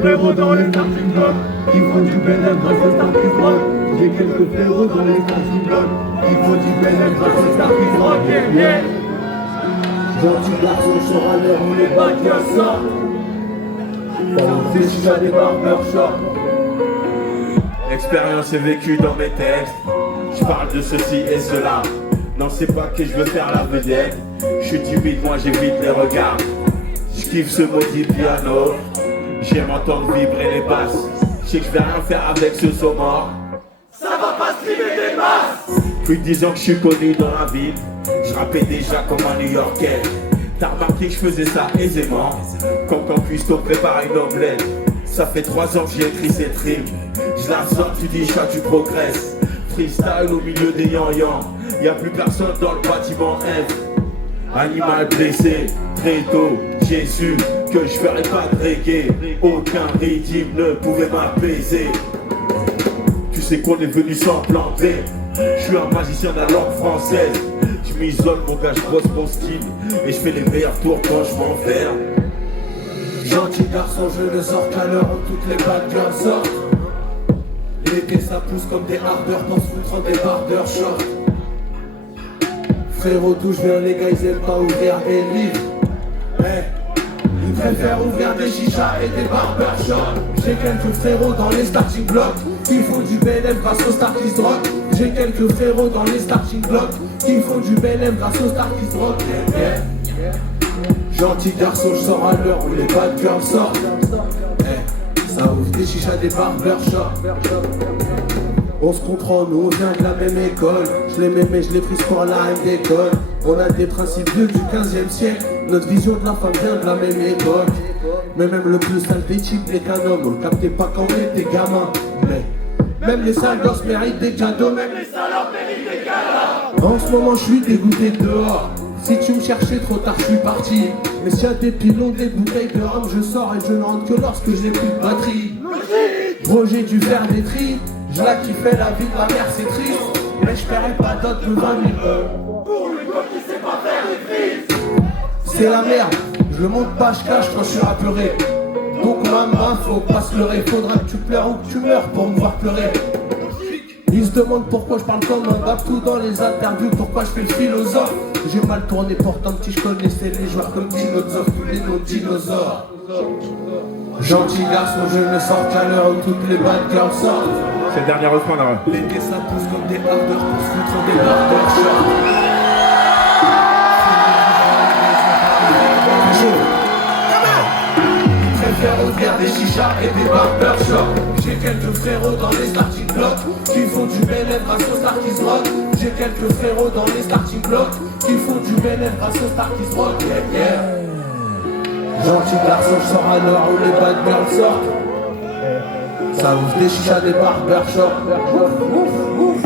frérots dans les starting blocks qui font du bénéfice grâce aux stars qui se droguent. J'ai quelques frérots dans les starting blocks qui font du bénéfice grâce aux stars qui se droguent. Yeah, yeah. Gentil garçon, je sors à l'heure où les bad girls sortent. Dans des chichas, des barbershops. L'expérience est vécue dans mes textes. Je parle de ceci et cela. Non, c'est pas que je veux faire la vedette. Je suis timide, moi j'évite les regards. Je kiffe ce maudit piano. J'aime entendre vibrer les basses. Je sais que je vais rien faire avec ce son mort. Ça va pas streamer des masses. Plus de 10 ans que je suis connu dans la ville. Je rappais déjà comme un New-Yorkais. T'as remarqué que je faisais ça aisément. Comme quand Cuisto prépare une omelette. Ça fait 3 ans que j'ai écrit cette rime. Je la sors, tu dis chat, tu progresses. Freestyle au milieu des yan-yan. Y'a plus personne dans le bâtiment F. Animal blessé, très tôt, j'ai su que je ferais pas de reggae. Aucun rythme ne pouvait m'apaiser. Tu sais qu'on est venu sans planter. Je suis un magicien de la langue française. Je m'isole mon gars, je bosse mon style. Et je fais les meilleurs tours quand je m'enferme. Gentil garçon, je ne sors qu'à l'heure où toutes les bad girls sortent. L'été ça pousse comme des ardeurs dans se foutre des barbershops. Frérot, d'où je viens, les gars ils aiment pas ouvrir des livres. Hey, ils préfèrent ouvrir des chichas et des barbershops. J'ai quelques frérots dans les starting blocks qui font du BLM grâce aux stars qui se droguent. J'ai quelques frérots dans les starting blocks qui font du BLM grâce aux stars qui se droguent. Yeah, yeah. Gentil garçon, je sors à l'heure où les bad girls sortent. Hey, ça ouvre des chichas, des barbershops. On se comprend, nous on vient de la même école. Je l'ai m'aimé, je l'ai prise pour la haine d'école. On a des principes vieux du 15e siècle. Notre vision de la femme vient de la même époque. Mais même le plus sale des types n'est qu'un homme. On le captait pas quand on était gamin. Mais même les sales gosses méritent des cadeaux. Même les salopes méritent des cadeaux. En ce moment je suis dégoûté dehors. Si tu me cherchais trop tard, je suis parti. Mais s'il y a des pilons, des bouteilles de rhum, je sors et je ne rentre que lorsque j'ai plus de batterie. Gros, j'ai dû faire des tris. Je la kiffais, la vie de ma mère, c'est triste. Mais je paierai pas d'autres de 20 000 pour une go qui sait pas faire des frites. C'est la merde, je le montre pas, je cache quand je suis apeuré. Donc maman, faut pas se leurrer. Faudra que tu pleures ou que tu meurs pour me voir pleurer. Ils se demandent pourquoi je parle comme un tout dans les interviews, pourquoi je fais le philosophe. J'ai mal tourné, pourtant petit je connaissais les joueurs comme dinosaures, tous les noms dinosaures. Gentil garçon, je ne sors qu'à l'heure où toutes les bad girls sortent. C'est le dernier refrain là. L'été ça pousse comme des ardeurs pour se foutre des barbershops. Ils préfèrent ouvrir des chichas et des barbershops. J'ai quelques frérots dans les starting blocks qui font du BLM grâce aux stars qui se droguent. J'ai quelques frérots dans les starting blocks qui font du BLM grâce aux stars qui se droguent. Yeah, yeah. Gentil garçon, je sors à l'heure où les bad girls sortent. Ça ouvre des chichas, des barbershops. Ouf, ouf, ouf.